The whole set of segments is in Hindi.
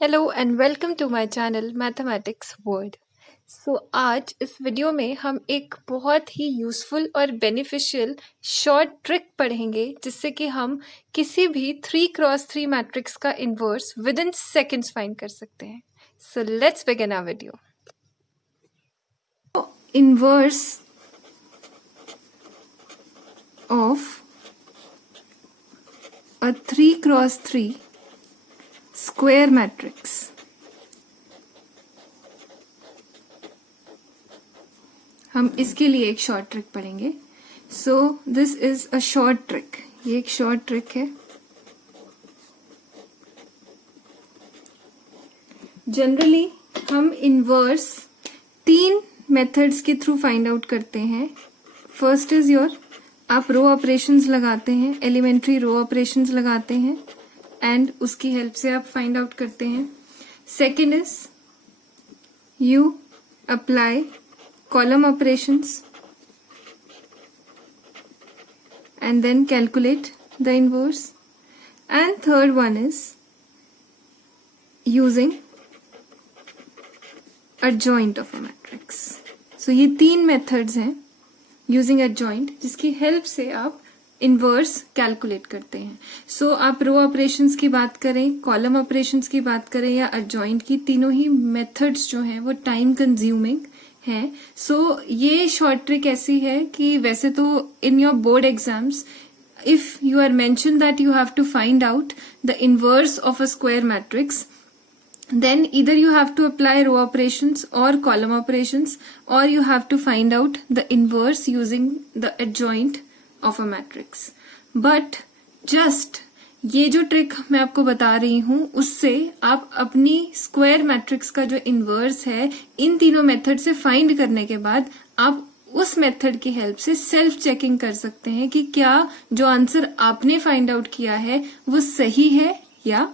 Hello and welcome to my channel mathematics world. आज इस वीडियो में हम एक बहुत ही यूज़फुल और बेनिफिशियल शॉर्ट ट्रिक पढ़ेंगे जिससे कि हम किसी भी 3x3 मैट्रिक्स का inverse with in seconds find कर सकते हैं। So let's begin our video. Inverse of a 3x3 square matrix. हम इसके लिए एक शॉर्ट ट्रिक पढ़ेंगे। So this is a short trick. ये एक शॉर्ट ट्रिक है। जनरली हम इन्वर्स 3 मेथड्स के थ्रू फाइंड आउट करते हैं। फर्स्ट इज योर, आप रो ऑपरेशंस लगाते हैं, एलिमेंट्री रो ऑपरेशंस लगाते हैं एंड उसकी हेल्प से आप फाइंड आउट करते हैं। Second is you apply column operations and then calculate the inverse, and third one is using adjoint of a matrix. So ये 3 methods हैं using adjoint जिसकी हेल्प से आप इन्वर्स कैलकुलेट करते हैं। सो आप रो ऑपरेशंस की बात करें, कॉलम ऑपरेशंस की बात करें या adjoint की, तीनों ही मेथड्स जो हैं वो टाइम कंज्यूमिंग है। सो ये शॉर्ट ट्रिक ऐसी है कि वैसे तो in your board exams if you are mention that you have to find out the inverse of a square matrix, then either you have to apply row operations or column operations, or you have to find out the inverse using the adjoint of a matrix. But just ये जो ट्रिक मैं आपको बता रही हूं उससे आप अपनी स्क्वायर मैट्रिक्स का जो इन्वर्स है इन तीनों मेथड से फाइंड करने के बाद आप उस मेथड की हेल्प से सेल्फ चेकिंग कर सकते हैं कि क्या जो आंसर आपने फाइंड आउट किया है वो सही है या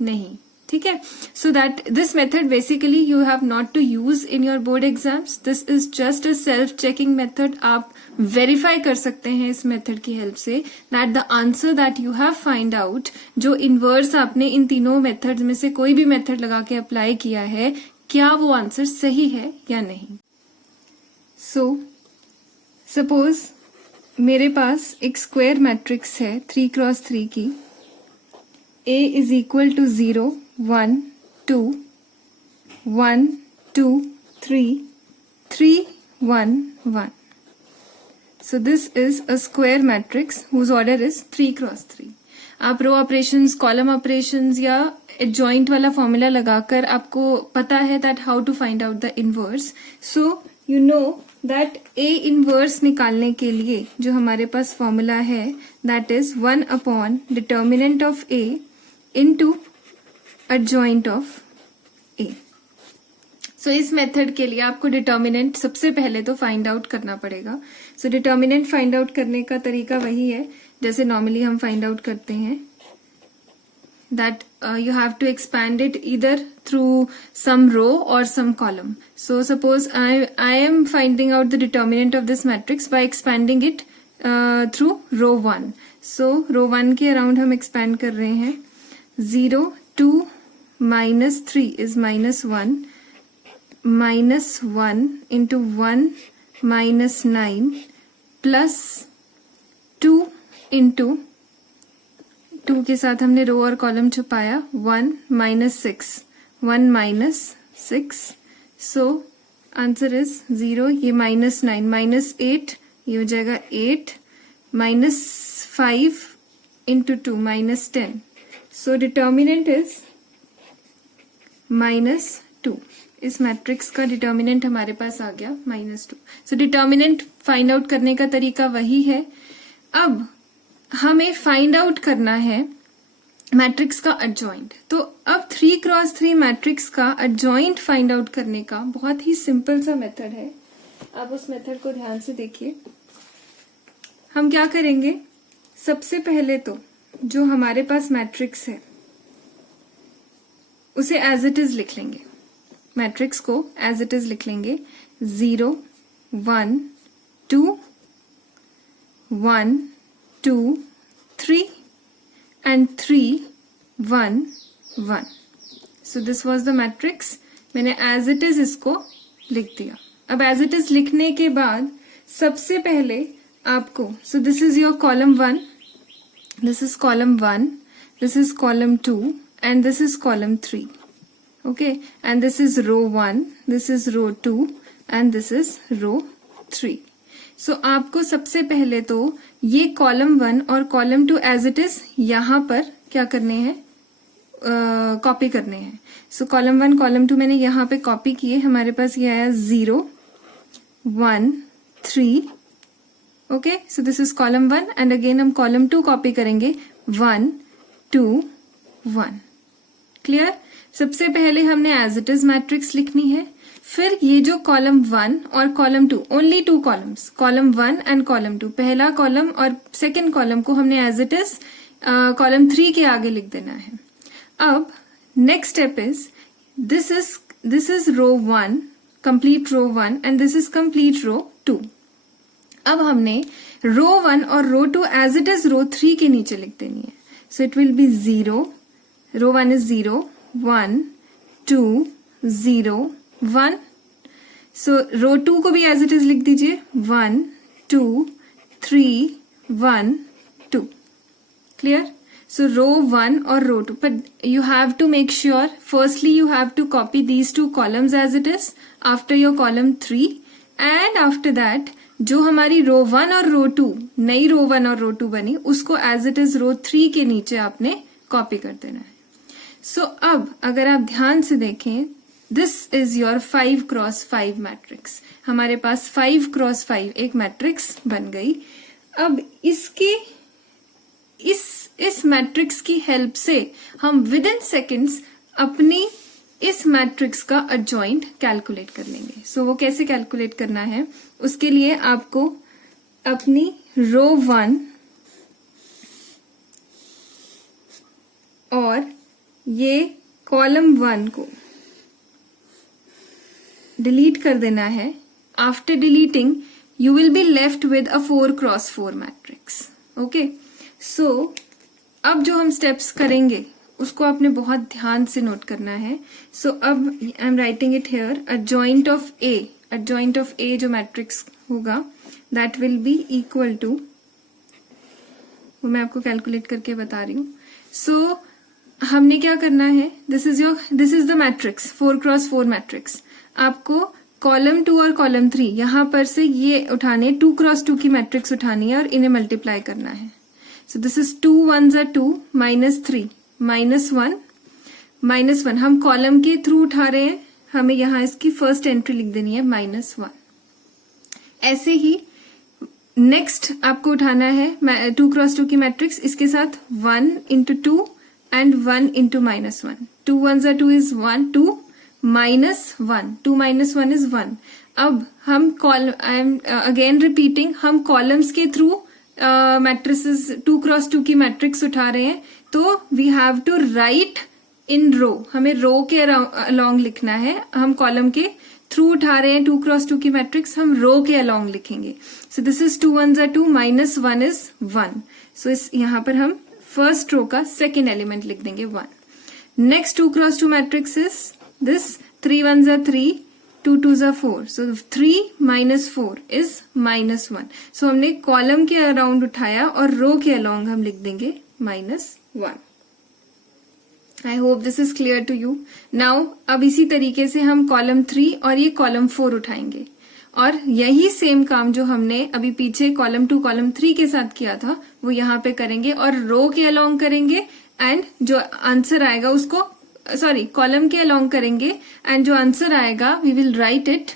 नहीं। ठीक है। So that this method basically you have not to use in your board exams. This is just a self checking method. आप वेरीफाई कर सकते हैं इस मेथड की हेल्प से that the answer that you have find out, जो इनवर्स आपने इन तीनों मेथड्स में से कोई भी मेथड लगा के अप्लाई किया है, क्या वो आंसर सही है या नहीं। सो सपोज मेरे पास एक स्क्वायर मैट्रिक्स है 3x3 की। A is equal to 0, 1, 2, 1, 2, 3, 3, 1, 1. So this is a square matrix whose order is 3x3. आप रो ऑपरेशंस, कॉलम ऑपरेशंस या एडजॉइंट वाला फॉर्मूला लगाकर आपको पता है that how to find out the inverse. So you know that A inverse निकालने के लिए जो हमारे पास फॉर्मूला है that is 1 upon determinant of A into adjoint of A. So इस मेथड के लिए आपको डिटर्मिनेंट सबसे पहले तो फाइंड आउट करना पड़ेगा। सो डिटर्मिनेंट फाइंड आउट करने का तरीका वही है जैसे नॉर्मली हम फाइंड आउट करते हैं, that you have to expand it either through some row or some column. So suppose I am finding out the determinant of this matrix by expanding it through row 1. So row 1 के अराउंड हम expand कर रहे हैं। 0, 2, -3 is -1, -1 into 1 -9 plus 2 into 2 के साथ हमने रो और कॉलम छुपाया, 1 -6, 1 -6, सो आंसर इज 0। ये -9 -8 ये हो जाएगा 8, -5 into 2 -10. So determinant is -2। इस मैट्रिक्स का डिटर्मिनेंट हमारे पास आ गया -2। सो डिटर्मिनेंट फाइंड आउट करने का तरीका वही है। अब हमें फाइंड आउट करना है मैट्रिक्स का एडजॉइंट। तो अब 3x3 मैट्रिक्स का एडजॉइंट फाइंड आउट करने का बहुत ही सिंपल सा मेथड है। आप उस मेथड को ध्यान से देखिए। हम क्या करेंगे, सबसे पहले तो जो हमारे पास मैट्रिक्स है उसे एज इट इज लिख लेंगे। मैट्रिक्स को एज इट इज लिख लेंगे। 0, 1, 2, 1, 2, 3 and 3, 1, 1. So this was the matrix. मैंने एज इट इज इसको लिख दिया. अब एज इट इज लिखने के बाद सबसे पहले आपको, सो this is your column 1, this is column 1, this is column 2 and this is column 3. Okay, and this is row 1, this is row 2 and this is row 3. So आपको सबसे पहले तो ये कॉलम 1 और कॉलम 2 एज इट इज यहाँ पर क्या करने हैं, कॉपी करने हैं. सो कॉलम 1 कॉलम 2 मैंने यहाँ पे कॉपी किए. हमारे पास ये आया 0 1 3. Okay, so this is column 1 and again हम कॉलम 2 कॉपी करेंगे 1 2 1. क्लियर. सबसे पहले हमने एज इट इज मैट्रिक्स लिखनी है. फिर ये जो कॉलम 1 और column 2, only 2 columns, column 1 and column 2, पहला कॉलम और सेकंड कॉलम को हमने एज इट इज कॉलम 3 के आगे लिख देना है. अब next step is this is row 1, complete row 1 and this is complete row 2. अब हमने रो 1 और row 2 as it is row 3 के नीचे लिख देनी है. So it will be 0, row 1 is 0 1 2 0 1. So row 2 को भी एज इट इज लिख दीजिए 1 2 3 1 2. क्लियर. सो रो 1 और row 2, but you have to make sure firstly you have to copy these 2 columns as it is after your column 3 and after that जो हमारी रो 1 और रो 2, नई रो 1 और रो 2 बनी, उसको एज इट इज रो 3 के नीचे आपने कॉपी कर देना है. सो अब अगर आप ध्यान से देखें, this is your 5x5 matrix. हमारे पास 5x5 एक मैट्रिक्स बन गई. अब इसकी इस मैट्रिक्स की हेल्प से हम विद इन सेकेंड्स अपनी इस मैट्रिक्स का एडजॉइंट कैलकुलेट कर लेंगे. सो वो कैसे कैलकुलेट करना है, उसके लिए आपको अपनी रो 1 और ये कॉलम 1 को डिलीट कर देना है. After deleting you will be left with a 4x4 matrix. Okay, so अब जो हम स्टेप्स करेंगे उसको आपने बहुत ध्यान से नोट करना है. सो अब I am writing it here. Adjoint of A जो मैट्रिक्स होगा that will be equal to, वो मैं आपको कैलकुलेट करके बता रही हूं. सो हमने क्या करना है, this is the matrix 4x4 matrix. आपको कॉलम 2 और कॉलम 3 यहां पर से ये उठाने 2x2 की मैट्रिक्स उठानी है और इन्हें मल्टीप्लाई करना है. सो दिस इज 2 1s are 2 -3 -1 हम कॉलम के थ्रू उठा रहे हैं. हमें यहां इसकी फर्स्ट एंट्री लिख देनी है -1. ऐसे ही नेक्स्ट आपको उठाना है 2x2 की मैट्रिक्स. इसके साथ 1 into 2 and 1 into -1. 2 1s are 2 is 1 2 -1. 2 -1 is 1. अब हम आई एम अगेन रिपीटिंग, हम कॉलम्स के थ्रू मैट्रिसेस 2x2 की मैट्रिक्स उठा रहे हैं. तो वी हैव टू राइट इन रो. हमें रो के अलोंग लिखना है. हम कॉलम के थ्रू उठा रहे हैं 2x2 की मैट्रिक्स, हम रो के अलोंग लिखेंगे. सो this is 2 1s are 2 -1 is 1. सो यहां पर हम फर्स्ट रो का सेकेंड एलिमेंट लिख देंगे 1. Next 2x2 matrix is this 3 1s are 3 2 2s are 4. So 3 - 4 is -1. So हमने कॉलम के अराउंड उठाया और रो के अलोंग हम लिख देंगे -1. I hope this is clear to you. Now अब इसी तरीके से हम कॉलम 3 और ये कॉलम 4 उठाएंगे और यही सेम काम जो हमने अभी पीछे कॉलम 2 कॉलम 3 के साथ किया था वो यहाँ पे करेंगे और रो के अलोंग करेंगे एंड जो आंसर आएगा उसको कॉलम के अलोंग करेंगे एंड जो आंसर आएगा we will write it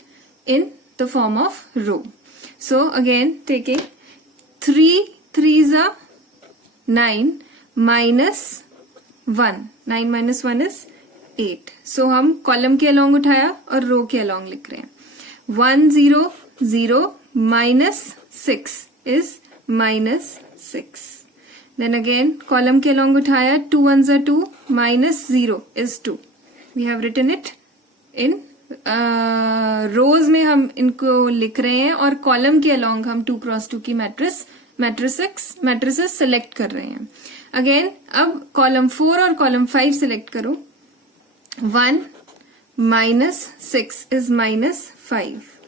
in the form of row. So again taking 3 3s are 9 -1. 9 - 1 is 8. सो हम कॉलम के अलोंग उठाया और रो के अलोंग लिख रहे हैं. 1 0 0 -6 is -6. Then again column के along उठाया 2 1s are 2 -0 is 2. We have written it in rows में हम इनको लिख रहे हैं और कॉलम के along हम 2x2 की मैट्रिसेस सेलेक्ट कर रहे हैं. अगेन अब कॉलम 4 और कॉलम 5 सेलेक्ट करो. 1 minus 6 is minus 5.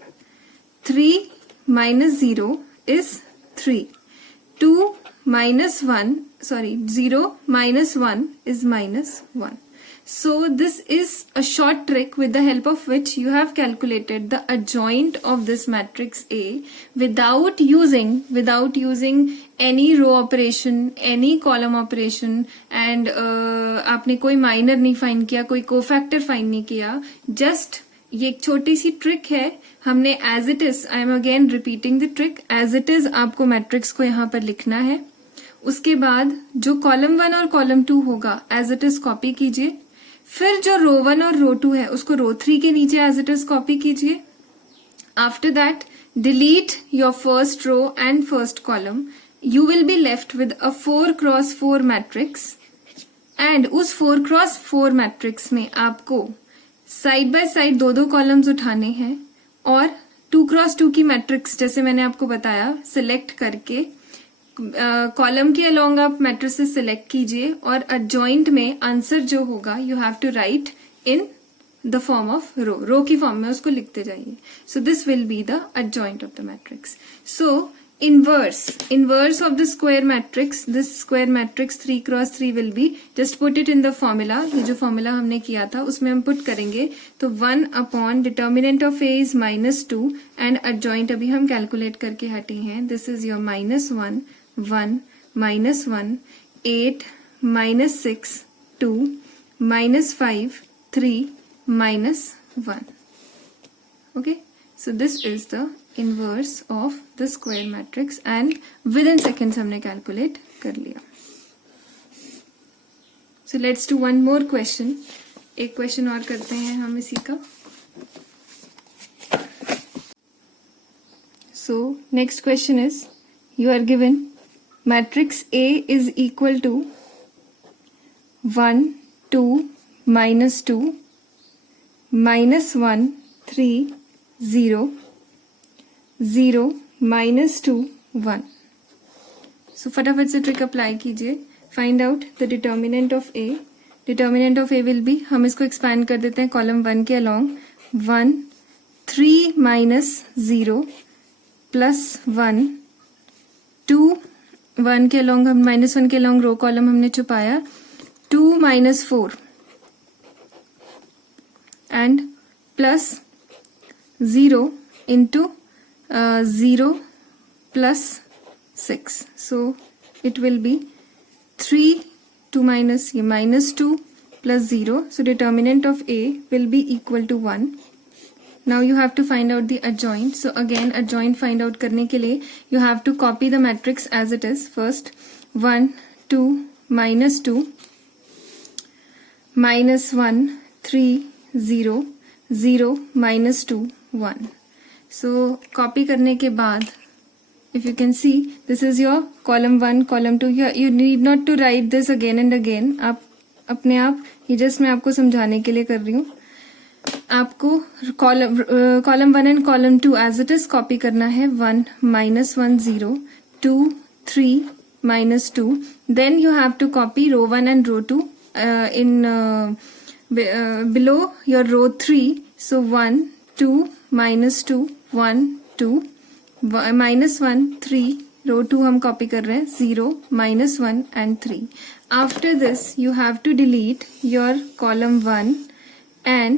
3 minus 0 is 3. 0 minus 1 is minus 1. So this is a short trick with the help of which you have calculated the adjoint of this matrix A without using any row operation, any column operation, and आपने कोई minor नहीं find किया, कोई cofactor find नहीं किया. Just ये एक छोटी सी ट्रिक है. हमने as it is, I am again repeating the trick, as it is आपको मैट्रिक्स को यहाँ पर लिखना है. उसके बाद जो कॉलम 1 और कॉलम 2 होगा as it is कॉपी कीजिए. फिर जो रो 1 और रो 2 है उसको रो 3 के नीचे as it is कॉपी कीजिए. After that delete your first row and first column. You will be left with a 4x4 matrix. And उस 4x4 मैट्रिक्स में आपको साइड बाय साइड दो कॉलम्स उठाने हैं और 2x2 की मैट्रिक्स जैसे मैंने आपको बताया सिलेक्ट करके कॉलम के अलोंग आप मैट्रिसेस सिलेक्ट कीजिए और अडजॉइंट में आंसर जो होगा you have to write in the form of row की फॉर्म में उसको लिखते जाइए. So this will be the adjoint of the matrix. So inverse of the square matrix, this square matrix 3x3 will be, just put it in the formula. ये जो formula हमने किया था उसमें हम put करेंगे. तो 1 upon determinant of A is -2 and adjoint अभी हम calculate करके हटे हैं. This is your -1 1 -1 8 -6 2 -5 3 -1. Okay, so this is the inverse of the square matrix and within seconds हमने calculate कर लिया. So let's do one more question. एक question और करते हैं हम इसी का. So next question is, you are given matrix A is equal to 1 2 -2 -1 3 0 0 -2 1. So फटाफट से ट्रिक अप्लाई कीजिए. Find out the determinant of A. Determinant of A will be, हम इसको एक्सपैंड कर देते हैं कॉलम 1 के अलोंग. 1 3 -0 +1 2 1 के अलोंग हम -1 के अलोंग रो कॉलम हमने छुपाया. 2 -4 and plus 0 into 0 plus 6. So it will be 3 2 minus ये -2 plus 0. So determinant of A will be equal to 1. Now you have to find out the adjoint. So again adjoint find out करने के लिए you have to copy the matrix as it is. First 1 2 -2 -1 3 0 0 -2 1. So copy करने के बाद if you can see this is your column 1 column 2. You need not to write this again and again. आप अपने आप, ये जस्ट मैं आपको समझाने के लिए कर रही हूँ. आपको column 1 and column 2 as it is copy करना है. 1 -1 0 2 3 -2. Then you have to copy row 1 and row 2 in below your row 3. So 1 2 -2 1 2 -1 3 row 2 हम copy कर रहे हैं. 0 -1 and 3. After this you have to delete your column 1 and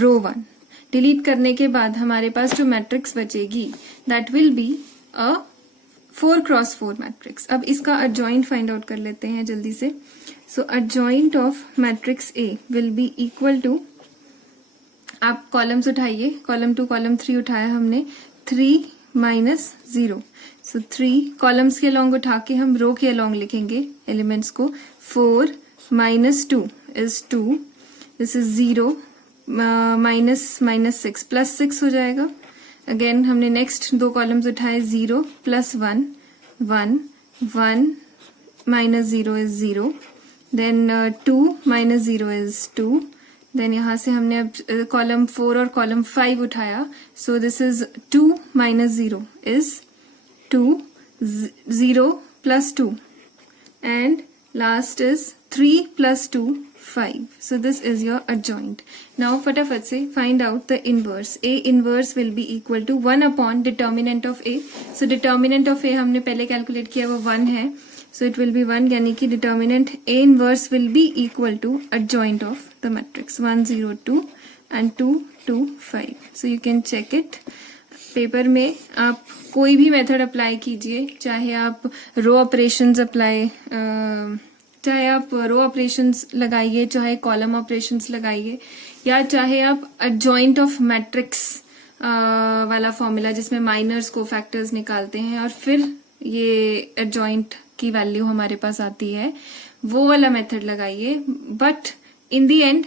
row 1. Delete करने के बाद हमारे पास जो मैट्रिक्स बचेगी that will be a 4x4 matrix. अब इसका adjoint फाइंड आउट कर लेते हैं जल्दी से. So adjoint of matrix A will be equal to, आप कॉलम्स उठाइए. कॉलम 2 कॉलम 3 उठाया हमने. 3 -0. सो 3 कॉलम्स के अलोंग उठा के हम रो के अलोंग लिखेंगे एलिमेंट्स को. 4 -2 is 2. दिस इज 0 -6 +6 हो जाएगा. अगेन हमने नेक्स्ट दो कॉलम्स उठाए. 0 +1 1 1 -0 is 0. Then 2 -0 is 2. देन यहाँ से हमने अब कॉलम 4 और कॉलम 5 उठाया. सो this is 2 -0 is 2 0 +2 and last is 3 plus 2 5. So this is your adjoint. Now फटाफट से find out the inverse. A inverse will be equal to 1 upon determinant of A. So determinant of A हमने पहले calculate किया वो 1 है. So it will be 1 यानी कि determinant A inverse will be equal to adjoint of the matrix 1 0 2 and 2 2 5. So you can check it. Paper में आप कोई भी मेथड अप्लाई कीजिए, चाहे आप रो ऑपरेशंस लगाइए, चाहे कॉलम ऑपरेशंस लगाइए, या चाहे आप एडजॉइंट ऑफ मैट्रिक्स वाला फॉर्मूला जिसमें माइनर्स को फैक्टर्स निकालते हैं और फिर ये एडजॉइंट की वैल्यू हमारे पास आती है, वो वाला मेथड लगाइए. बट इन द एंड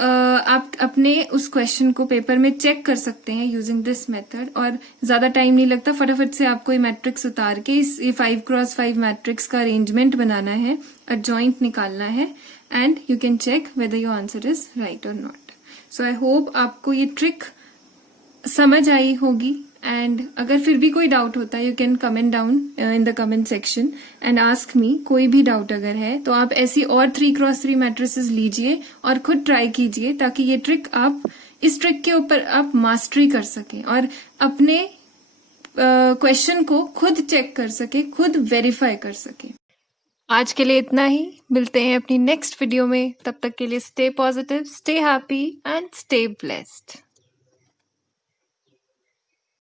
आप अपने उस क्वेश्चन को पेपर में चेक कर सकते हैं यूजिंग दिस मेथड, और ज्यादा टाइम नहीं लगता. फटाफट से आपको ये मैट्रिक्स उतार के ये 5x5 मैट्रिक्स का अरेंजमेंट बनाना है, एडजॉइंट निकालना है, and you can check whether your answer is right और नॉट. सो आई होप आपको ये ट्रिक समझ आई होगी, एंड अगर फिर भी कोई डाउट होता है you can comment down in the comment section and ask me. कोई भी डाउट अगर है तो आप ऐसी और 3x3 मैट्रिसेस लीजिए और खुद ट्राई कीजिए, ताकि ये ट्रिक आप इस ट्रिक के ऊपर आप मास्टरी कर सकें और अपने क्वेश्चन को खुद चेक कर सके, खुद वेरीफाई कर सके. आज के लिए इतना ही. मिलते हैं अपनी नेक्स्ट वीडियो में. तब तक के लिए stay positive, stay happy and stay blessed.